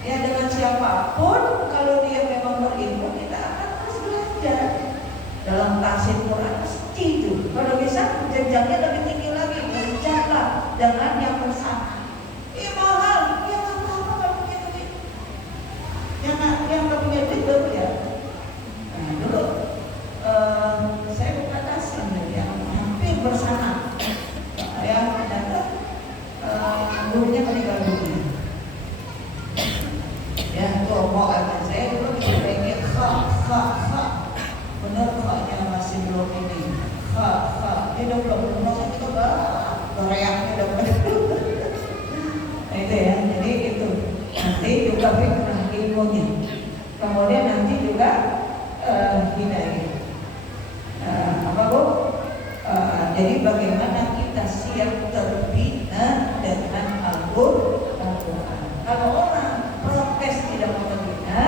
ya dengan siapapun, kalau dia memang berilmu, kita akan terus belajar. Dalam tafsir Quran mesti itu. Kalau bisa jenjangnya lebih tinggi lagi, belajarlah dengan yang bersama. Iya mahal, ya nggak apa-apa kalau punya duit. Yang nggak punya duit baru ya. Nah dulu saya buka tasnya yang hampir bersama. Ya ternyata gurunya meninggal dunia. Ya itu omongan saya dulu diperbaiki benar kaknya masih belum ini dia udah belum masa itu bereaknya udah nah itu ya, jadi itu nanti juga fikrah ilmunya, kemudian nanti juga hidayah. Apa Bu? Jadi bagaimana kita siap terbina dengan Al-Quran. Kalau orang protes tidak mau terbina,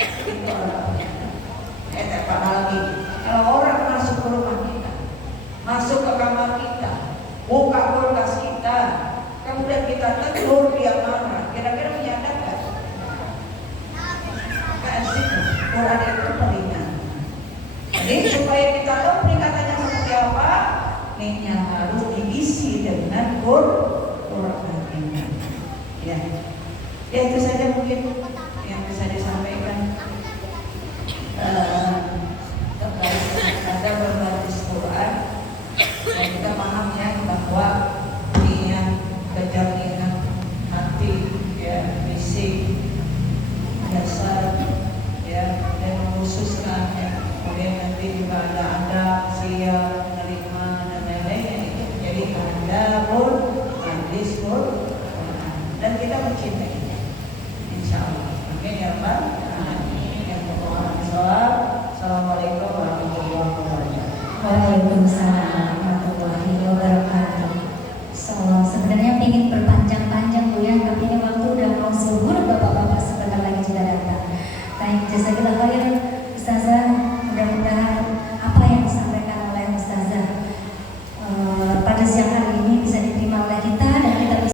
itu orang lagi. Kalau orang masuk ke rumah kita, masuk ke kamar kita, buka kulkas kita, kemudian kita tegur dia marah, kira-kira punya adab nggak? Kasih Quran itu peringat. Jadi supaya kita tahu peringkatannya seperti apa, ini harus diisi dengan Quran ini. Ya, itu saja mungkin yang bisa disampaikan. Ada berbasis Quran dan kita paham ya bahwa niat, kejernihan hati, ya, fisik, dasar, ya, dan mengkhususkan ya, kemudian nanti juga ada siap menerima dan lain-lain, itu menjadi adabul hadis Quran dan kita mencintai, insya Allah. Amin ya Rabbal alamin.